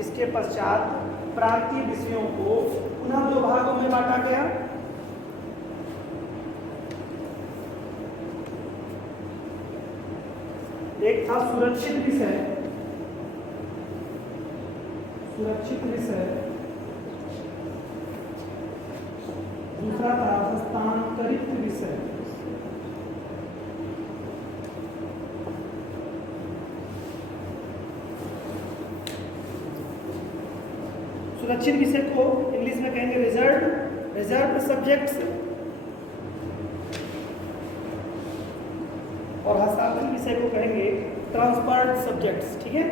इसके पश्चात प्रांतीय विषयों को पुनः दो भागों में बांटा गया। एक था सुरक्षित विषय, दूसरा था हस्तांतरित विषय। सुरक्षित विषय को इंग्लिश में कहेंगे रिजर्व सब्जेक्ट्स, और हस्तांतरित विषय को कहेंगे ट्रांसफर्ड सब्जेक्ट्स। ठीक है,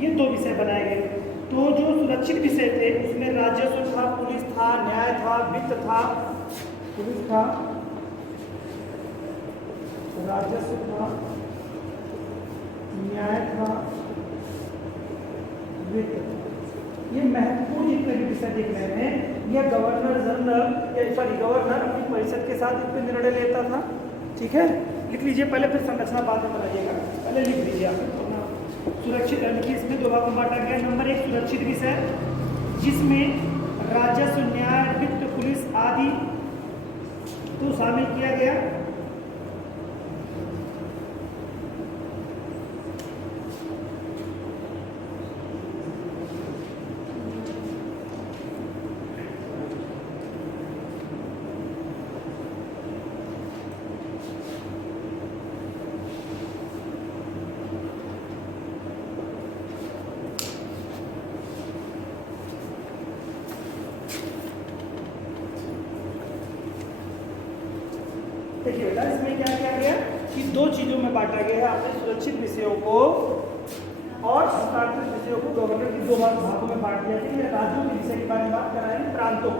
ये दो विषय बनाए गए। तो जो सुरक्षित विषय थे उसमें राजस्व था, पुलिस था, न्याय था, वित्त था, पुलिस था, राजस्व था, न्याय था, वित्त था। ये महत्वपूर्ण जितने भी विषय दिख रहे हैं यह गवर्नर अपनी परिषद के साथ इस पर निर्णय लेता था। ठीक है, लिख लीजिए पहले, फिर संरचना बाद में बनाइएगा। पहले लिख लीजिए आप अपना सुरक्षित, लिखिए इसमें दो भागों में बांटा गया। नंबर 1 सुरक्षित विषय, जिसमें राजस्व, न्याय, वित्त, पुलिस आदि को शामिल किया गया। देखिए बेटा, इसमें क्या किया गया कि दो चीजों में बांटा गया है। आपने सुरक्षित विषयों को और हस्तांतरित विषयों को गवर्नर की दो भागों में बांट दिया। ठीक है, राज्यों के विषय के बारे में बात कराएंगे, प्रांतों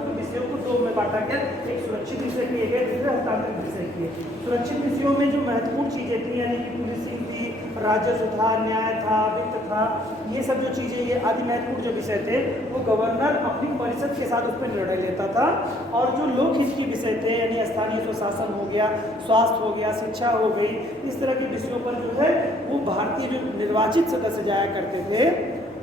के विषयों को दो में बांटा गया। एक सुरक्षित विषय किए गए, दूसरे हस्तांतरित विषय किए। सुरक्षित विषयों में जो महत्वपूर्ण चीजें थी, यानी कि पुलिसिंग थी, राजस्व था, न्याय था, वित्त था, ये सब जो चीजें, ये आदि महत्वपूर्ण जो विषय थे वो गवर्नर अपनी परिषद के साथ उस पर निर्णय लेता था। और जो लोकहित के विषय थे, यानी स्थानीय स्वशासन हो गया, स्वास्थ्य हो गया, शिक्षा हो गई, इस तरह के विषयों पर जो है वो भारतीय जो निर्वाचित सदस्य जाया करते थे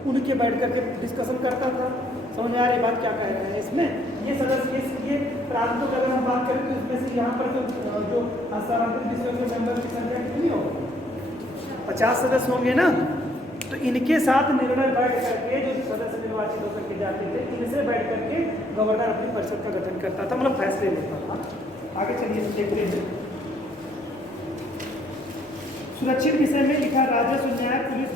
उनके बैठ करके डिस्कशन करता था। समझ में आ रही बात क्या कह रहे हैं इसमें? ये सदस्य, ये प्रांतों की अगर हम बात करें तो इसमें से यहाँ पर जो हस्तांतरित विषयों के मेंबर की संख्या कितनी हो, 50 सदस्य होंगे ना। तो इनके साथ निर्णय बैठ करके जो सदस्य निर्वाचित होकर के जाते थे, इनसे बैठ करके गवर्नर अपनी परिषद का गठन करता था, मतलब फैसले लेता था। आगे चलिए देखते हैं। सुरक्षित विषय में लिखा राजस्व, न्याय, पुलिस,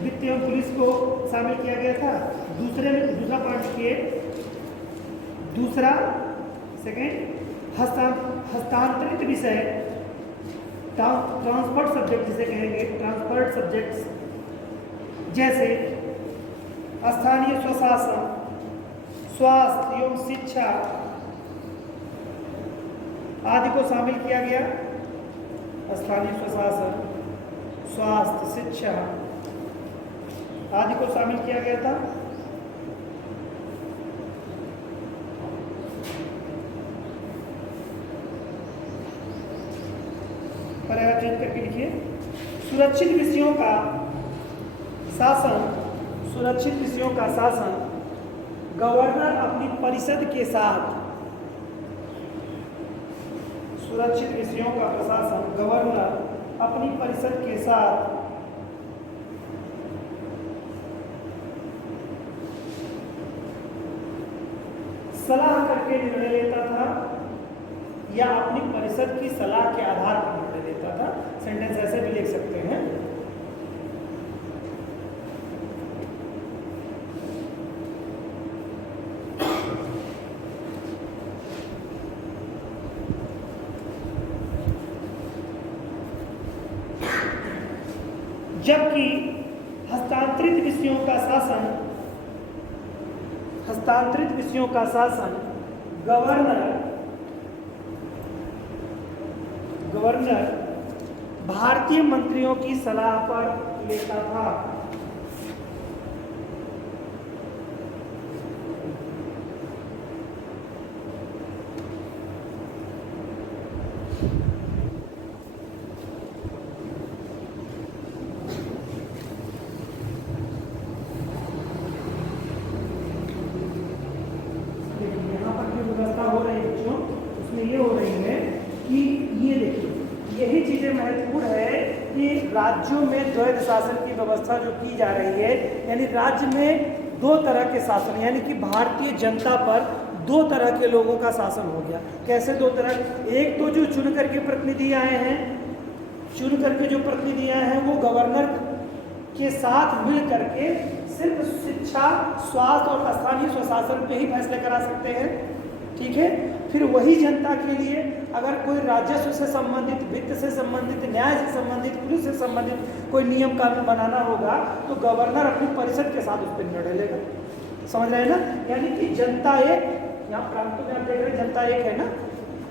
वित्त एवं पुलिस को शामिल किया गया था। दूसरे में दूसरा पार्ट किए, दूसरा सेकेंड हस्तांतरित विषय, ट्रांसफर्ड सब्जेक्ट जिसे कहेंगे, ट्रांसफर्ड सब्जेक्ट्स जैसे स्थानीय स्वशासन, स्वास्थ्य एवं शिक्षा आदि को शामिल किया गया। स्थानीय स्वशासन, स्वास्थ्य, शिक्षा आदि को शामिल किया गया था। चेंज करके लिखिए, सुरक्षित विषयों का शासन, सुरक्षित विषयों का शासन गवर्नर अपनी परिषद के साथ, सुरक्षित विषयों का प्रशासन गवर्नर अपनी परिषद के साथ सलाह करके निर्णय लेता था, या अपनी परिषद की सलाह के आधार पर निर्णय लेता था। सेंटेंस ऐसे भी लिख सकते हैं। जबकि हस्तांतरित विषयों का शासन गवर्नर भारतीय मंत्रियों की सलाह पर लेता था। राज्यों में द्वैध शासन की व्यवस्था जो की जा रही है, यानी राज्य में दो तरह के शासन, यानी कि भारतीय जनता पर दो तरह के लोगों का शासन हो गया। कैसे दो तरह? एक तो जो चुन करके प्रतिनिधि आए हैं, चुन करके जो प्रतिनिधि आए हैं वो गवर्नर के साथ मिल करके सिर्फ शिक्षा, स्वास्थ्य और स्थानीय स्वशासन पे ही फैसले करा सकते हैं, ठीक है। फिर वही जनता के लिए अगर कोई राजस्व से संबंधित, वित्त से संबंधित, न्याय से संबंधित, पुलिस से संबंधित कोई नियम कानून बनाना होगा तो गवर्नर अपनी परिषद के साथ उस पर निर्णय लेगा। समझ रहे हैं ना? यानी कि जनता एक, यहाँ प्रांतों में आप देख रहे हैं जनता एक है ना,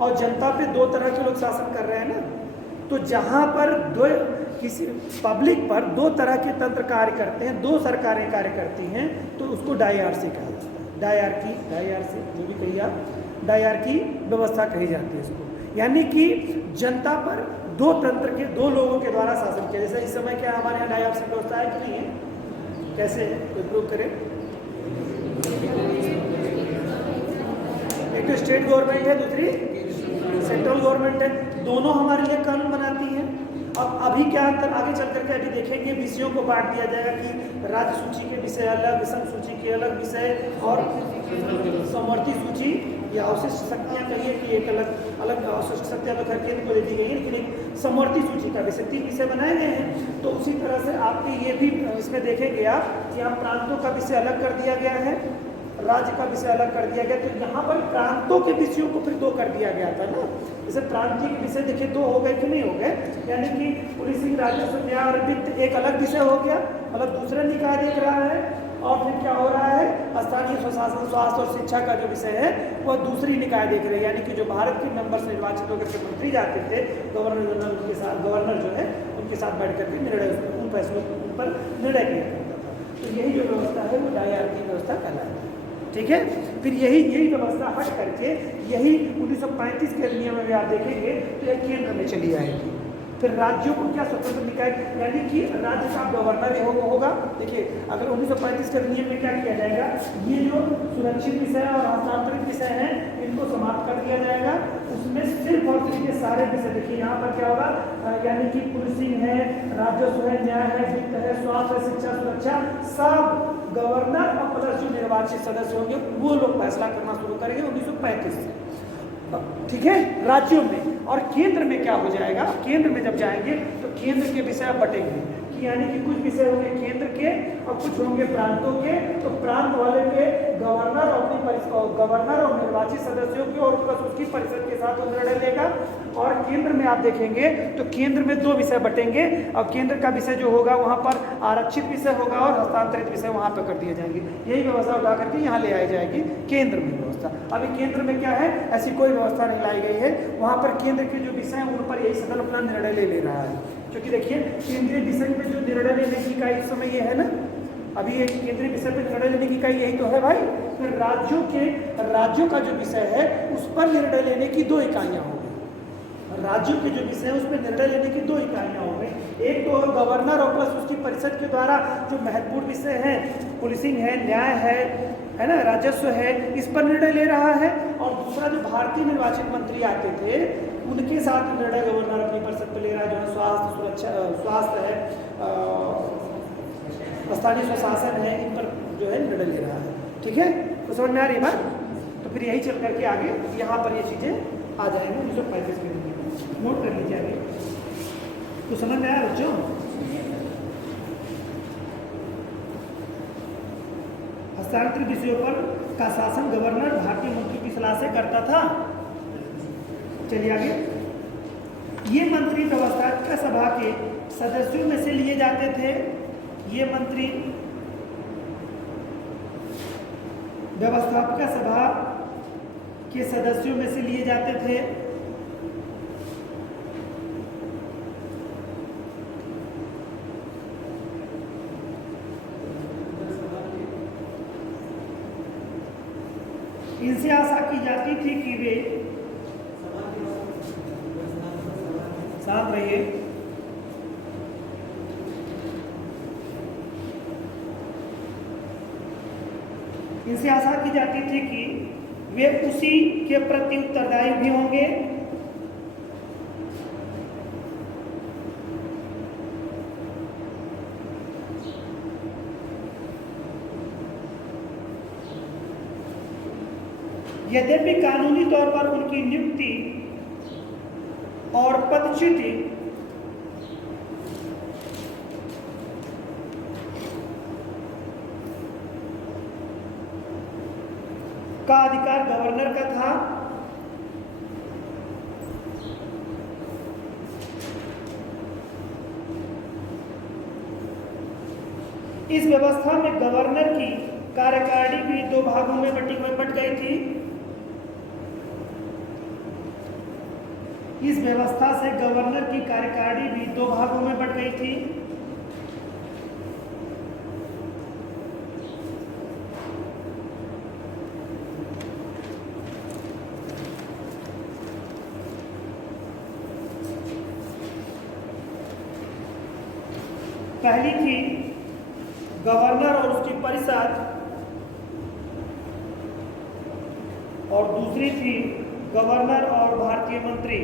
और जनता पे दो तरह के लोग शासन कर रहे हैं ना। तो जहाँ पर दो किसी पब्लिक पर दो तरह के तंत्र कार्य करते हैं, दो सरकारें कार्य करती हैं, तो उसको डायआरसी कहा जाता है। डायआरसी जो भी कहिए आप, डायआरकी व्यवस्था कही जाती है इसको। यानी कि जनता पर दो तंत्र के, दो लोगों के द्वारा शासन किया। जैसे इस समय क्या हमारे यहाँ डायआरसी व्यवस्था है कि नहीं है? कैसे है? कोई प्रूव करे? एक तो स्टेट गवर्नमेंट है, दूसरी सेंट्रल गवर्नमेंट है, दोनों हमारे लिए कानून बनाती हैं। अब अभी क्या अंतर, आगे चल करके अभी देखेंगे, विषयों को बांट दिया जाएगा कि राज्य सूची के विषय अलग, विषम सूची के अलग विषय, और समवर्ती सूची या अवशिष्ट शक्तियाँ कहिए कि एक अलग अलग अवशिष्ट शक्तियाँ तो खैर केंद्र को दे दी गई है, लेकिन एक समवर्ती सूची का विषय, 3 विषय बनाए गए हैं। तो उसी तरह से आपके ये भी इसमें देखेंगे आप कि यहाँ प्रांतों का विषय अलग कर दिया गया है, राज्य का विषय अलग कर दिया गया। तो यहाँ पर प्रांतों के विषयों को फिर दो कर दिया गया था ना। जैसे प्रांतीय के विषय देखिए दो हो गए कि नहीं हो गए, यानी कि पुलिसिंग, राजस्व, न्याय और वित्त एक अलग विषय हो गया, मतलब दूसरा निकाय देख रहा है। और फिर क्या हो रहा है, स्थानीय स्वशासन, स्वास्थ्य और शिक्षा का जो विषय है वह दूसरी निकाय देख रही है। यानी कि जो भारत के मेंबर से निर्वाचित होकर के मंत्री जाते थे, गवर्नर जनरल के साथ, गवर्नर जो है उनके साथ बैठ करके निर्णय, उन फैसलों पर निर्णय किया करता था। तो यही जो व्यवस्था है वो डायआरकी व्यवस्था कहलाती है, ठीक है। फिर यही व्यवस्था हट करके यही 1935 के अधिनियम में आप देखेंगे तो यह केंद्र में चली आएगी। फिर राज्यों को क्या स्वतंत्र निकाय, यानी कि राज्य का गवर्नर होगा। देखिए अगर 1935 के अधिनियम में क्या किया जाएगा, ये जो सुरक्षित विषय और हस्तांतरित विषय हैं इनको समाप्त कर दिया जाएगा। उसमें सिर्फ और सिर्फ ये सारे विषय, देखिए यहाँ पर क्या होगा, यानी कि पुलिसिंग है, राजस्व है, न्याय है, वित्त है, स्वास्थ्य, शिक्षा, सुरक्षा, सब गवर्नर और प्लस जो निर्वाचित सदस्य होंगे वो लोग फैसला करना शुरू करेंगे 1935 से, ठीक है, राज्यों में। और केंद्र में क्या हो जाएगा, केंद्र में जब जाएंगे तो केंद्र के विषय बटेंगे, कि यानी कि कुछ विषय होंगे केंद्र के और कुछ होंगे प्रांतों के। तो प्रांत वाले पे गवर्नर और निर्वाचित सदस्यों के और प्लस उसकी परिषद के साथ वो निर्णय लेगा। और केंद्र में आप देखेंगे तो केंद्र में दो विषय बटेंगे, और केंद्र का विषय जो होगा वहाँ पर आरक्षित विषय होगा और हस्तांतरित विषय वहाँ पर कर दिए जाएंगे। यही व्यवस्था उठा करके यहाँ ले आई जाएगी केंद्र में व्यवस्था। अभी केंद्र में क्या है, ऐसी कोई व्यवस्था नहीं लाई गई है। वहाँ पर केंद्र के जो विषय हैं उन पर यही सदन अपना निर्णय ले रहा है। क्योंकि देखिए केंद्रीय विषय पे जो निर्णय लेने की इकाई इस समय ये है ना, अभी ये केंद्रीय विषय पे निर्णय लेने की इकाई यही तो है भाई। फिर राज्यों का जो विषय है उस पर निर्णय लेने की दो इकाइयाँ होंगी। राज्यों के जो विषय है उस पर निर्णय लेने की दो इकाइयाँ होंगी, एक तो गवर्नर और प्लस उसकी परिषद के द्वारा जो महत्वपूर्ण विषय हैं, पुलिसिंग है, न्याय है ना, राजस्व है, इस पर निर्णय ले रहा है। और दूसरा जो भारतीय निर्वाचित मंत्री आते थे उनके साथ निर्णय गवर्नर अपनी परिषद पर ले रहा है, जो है स्वास्थ्य, सुरक्षा, स्वास्थ्य है, स्थानीय स्वशासन है, इन पर जो है निर्णय ले रहा है, ठीक है। तो समझ में आ रही बात। तो फिर यही चल करके आगे यहाँ पर ये चीज़ें आ जाएंगी 1935 के दिन, नोट कर लीजिए आगे। तो समझ में आया बच्चों। हस्तांतरित विषयों पर का शासन गवर्नर भारतीय मंत्री की सलाह से करता था। चलिए आगे। ये मंत्री व्यवस्थापिका सभा के सदस्यों में से लिए जाते थे। ये मंत्री व्यवस्थापिका सभा के सदस्यों में से लिए जाते थे। इनसे आशा की जाती थी कि वे, साथ रहिए, इनसे आशा की जाती थी कि वे उसी के प्रति उत्तरदायी भी होंगे यद्यपि कानूनी तौर पर उनकी नियुक्ति और पदच्युति का अधिकार गवर्नर का था, इस व्यवस्था में गवर्नर की कार्यकारिणी भी दो भागों में बट गई थी। इस व्यवस्था से गवर्नर की कार्यकारिणी भी दो भागों में बट गई थी। पहली थी गवर्नर और उसकी परिषद, और दूसरी थी गवर्नर और भारतीय मंत्री।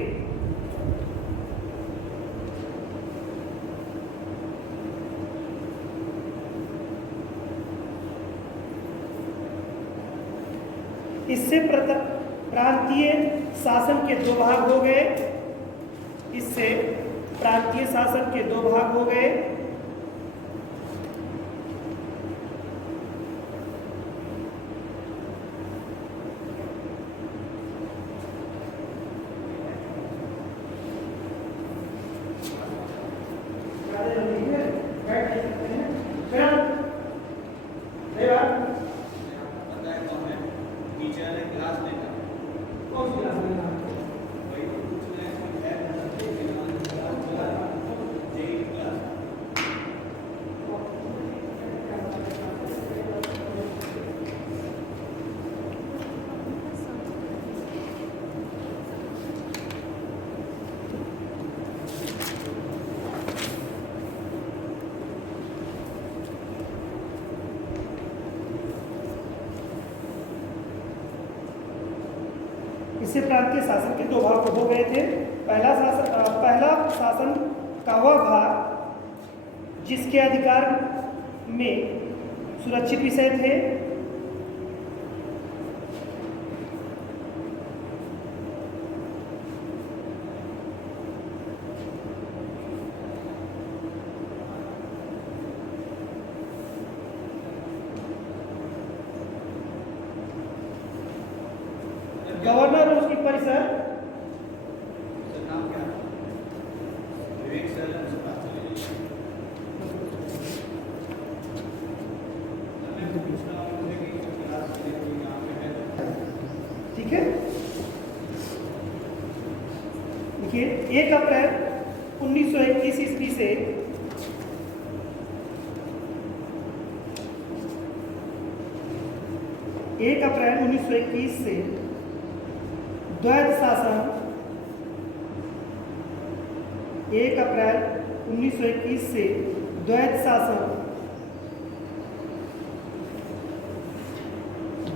इससे प्रांतीय शासन के दो भाग हो गए। इससे प्रांतीय शासन के दो भाग हो गए। इससे प्रांतीय शासन के दो भाग हो गए थे। पहला शासन का वह भाग जिसके अधिकार में सुरक्षित विषय थे, गवर्नर और उसकी परिषद। नाम क्या? विवेक सर। ठीक है, देखिए 1 अप्रैल 1921 ईस्वी से 1 अप्रैल 1921 से द्वैध शासन 1 अप्रैल 1921 से द्वैध शासन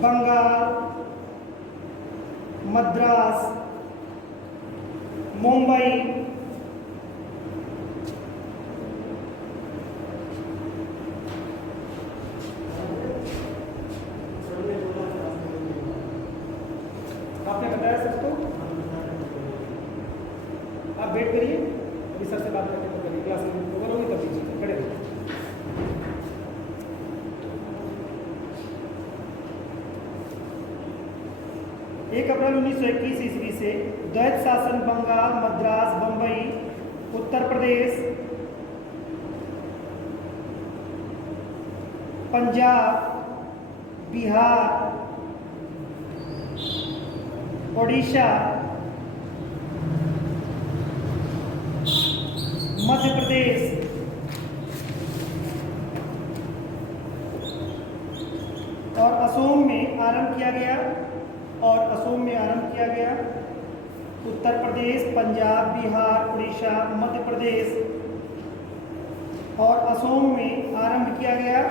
बंगाल, मद्रास, मुंबई, आपने बताया सबको। आप वेट करिए, अभी सर से बात करके तो करिए, क्लास में ओवर होगी तब दीजिए, खड़े रहिए। एक अप्रैल 1921 ईस्वी से द्वैध शासन बंगाल, मद्रास, बंबई, उत्तर प्रदेश, पंजाब, बिहार, ओडिशा, मध्य प्रदेश और असम में आरंभ किया गया। उत्तर प्रदेश, पंजाब, बिहार, उड़ीसा, मध्य प्रदेश और असम में आरंभ किया गया।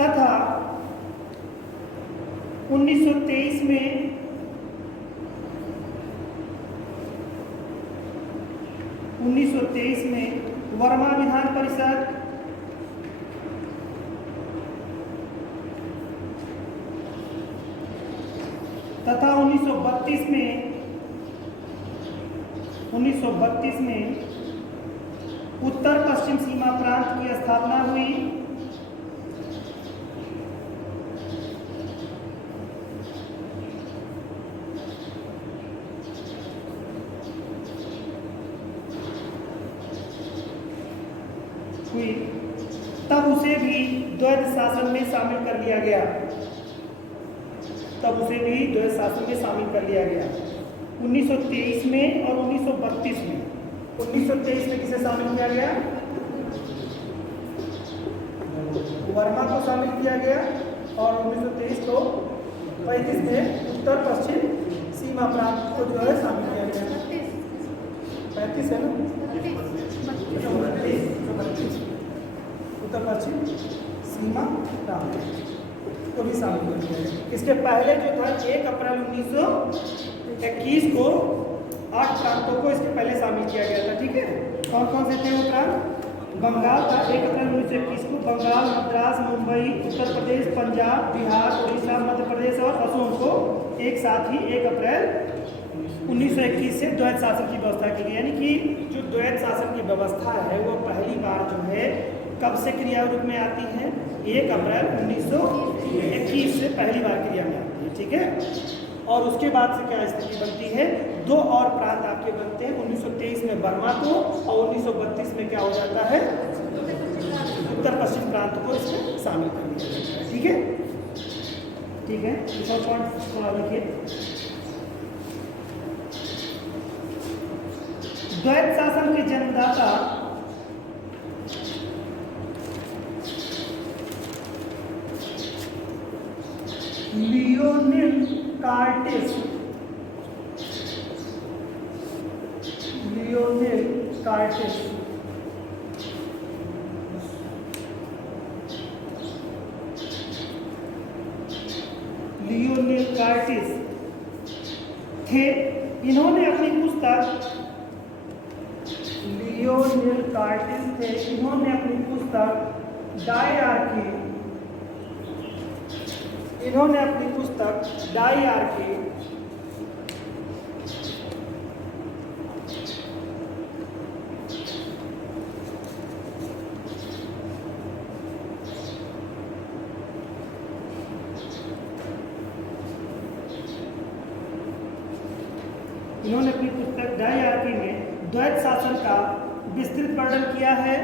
तथा 1923 में वर्मा विधान परिषद तथा 1932 में उत्तर पश्चिम सीमा प्रांत की स्थापना हुई। तब उसे भी द्वैत शासन में शामिल कर लिया गया। 1923 में और 1932 में। 1923 में किसे शामिल किया गया? वर्मा को शामिल किया गया और 1923 को 35 में उत्तर पश्चिम सीमा प्रांत को जो है शामिल किया गया। 35 है ना, 32 उत्तर पश्चिम सीमा प्रांत को भी शामिल कर दिया गया। इसके पहले जो था 1 अप्रैल 1921 को 8 प्रांतों को इसके पहले शामिल किया गया था। ठीक है, कौन कौन से थे वो प्रांत? बंगाल था 1 अप्रैल 1921 को, बंगाल, मद्रास, मुंबई, उत्तर प्रदेश, पंजाब, बिहार, उड़ीसा, मध्य प्रदेश और असम को एक साथ ही 1 अप्रैल 1921 से द्वैत शासन की व्यवस्था की गई। यानी कि जो द्वैत शासन की व्यवस्था है वो पहली बार जो है कब से क्रिया रूप में आती है? 1 अप्रैल 1921 से पहली बार क्रिया में आती है। ठीक है, और उसके बाद से क्या स्थिति बनती है? 2 और प्रांत आपके बनते हैं। 1923 में बर्मा को और 1932 में क्या हो जाता है? उत्तर पश्चिम प्रांत को इसमें शामिल कर लिया जाता है। ठीक है, ठीक है, कुछ और पॉइंट थोड़ा लिखिए। द्वैत शासन के जन्मदाता लियोनिल कार्टिस थे। इन्होंने अपनी पुस्तक डायआर्की में द्वैत शासन का विस्तृत वर्णन किया है।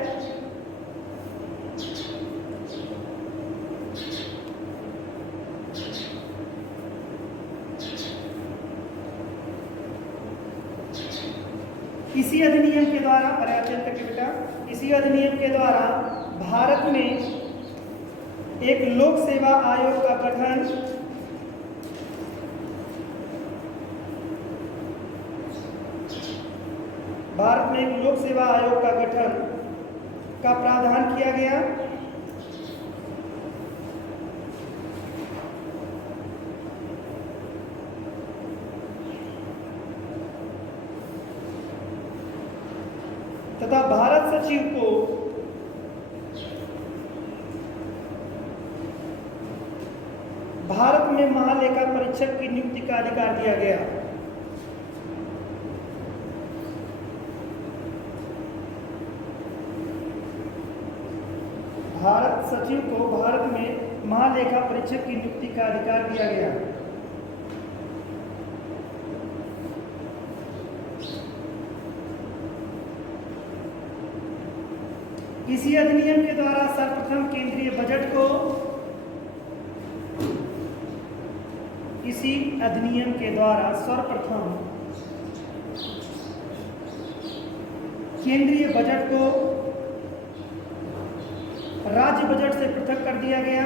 इसी अधिनियम के द्वारा भारत में एक लोक सेवा आयोग का गठन का प्रावधान किया गया। तथा भारत सचिव को भारत में महालेखा परीक्षक की नियुक्ति का अधिकार दिया गया। भारत सचिव को भारत में महालेखा परीक्षक की नियुक्ति का अधिकार दिया गया। इसी अधिनियम के द्वारा सर्वप्रथम केंद्रीय बजट को राज्य बजट से पृथक कर दिया गया।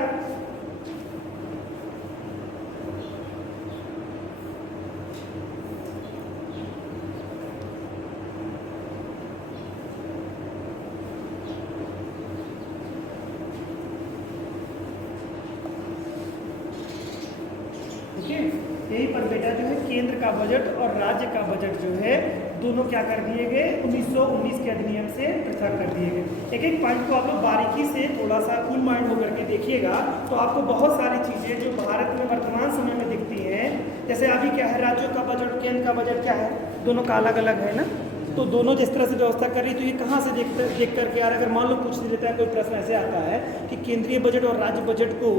यहीं पर बेटा जो है केंद्र का बजट और राज्य का बजट जो है दोनों क्या कर दिए गए 1919 के अधिनियम से पृथक कर दिए गए। एक एक पॉइंट को आप लोग बारीकी से थोड़ा सा कूल माइंड होकर के देखिएगा तो आपको बहुत सारी चीज़ें जो भारत में वर्तमान समय में दिखती हैं, जैसे अभी क्या है राज्यों का बजट केंद्र का बजट क्या है, दोनों का अलग अलग है ना, तो दोनों जिस तरह से व्यवस्था कर रही है तो ये कहाँ से देख करके आ रहा है। अगर मान लो पूछ लेता है कोई प्रश्न ऐसे आता है कि केंद्रीय बजट और राज्य बजट को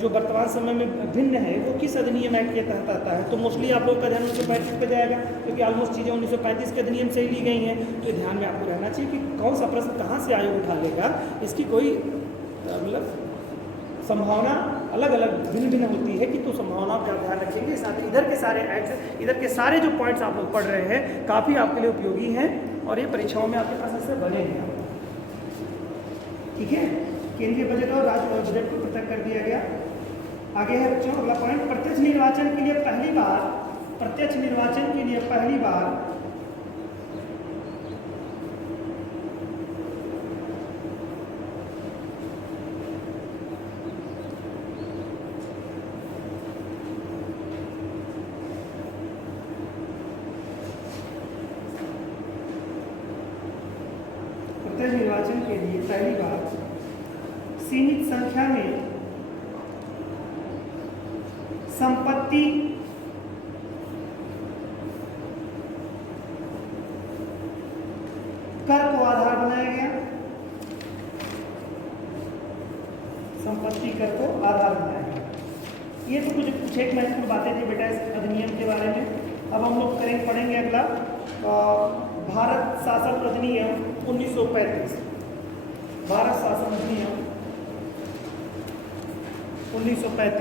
जो वर्तमान समय में भिन्न है वो किस अधिनियम एक्ट के तहत आता है, तो मोस्टली आप लोग का ध्यान 1935 पे जाएगा क्योंकि ऑलमोस्ट चीज़ें 1935 के अधिनियम से ही ली गई हैं। तो ये ध्यान में आपको रहना चाहिए कि कौन सा प्रश्न कहाँ से आयोग उठा लेगा, इसकी कोई मतलब संभावना अलग अलग भिन्न भिन्न होती है कि तो संभावनाओं का ध्यान रखेंगे। साथ ही इधर के सारे एक्ट इधर के सारे जो पॉइंट्स आप लोग पढ़ रहे हैं काफ़ी आपके लिए उपयोगी हैं और ये परीक्षाओं में आपके पास ऐसे बने हैं। ठीक है, केंद्रीय बजट और राज्य बजट को पृथक कर दिया गया। आगे है बच्चों अगला पॉइंट, प्रत्यक्ष निर्वाचन के लिए पहली बार निर्वाचन के लिए पहली बार सीमित संख्या में संपत्ति कर को आधार बनाया गया, संपत्ति कर को आधार बनाया गया। ये तो कुछ एक महत्वपूर्ण बातें थी बेटा इस अधिनियम के बारे में। अब हम लोग पढ़ेंगे अगला भारत शासन अधिनियम 1935। भारत शासन अधिनियम 1935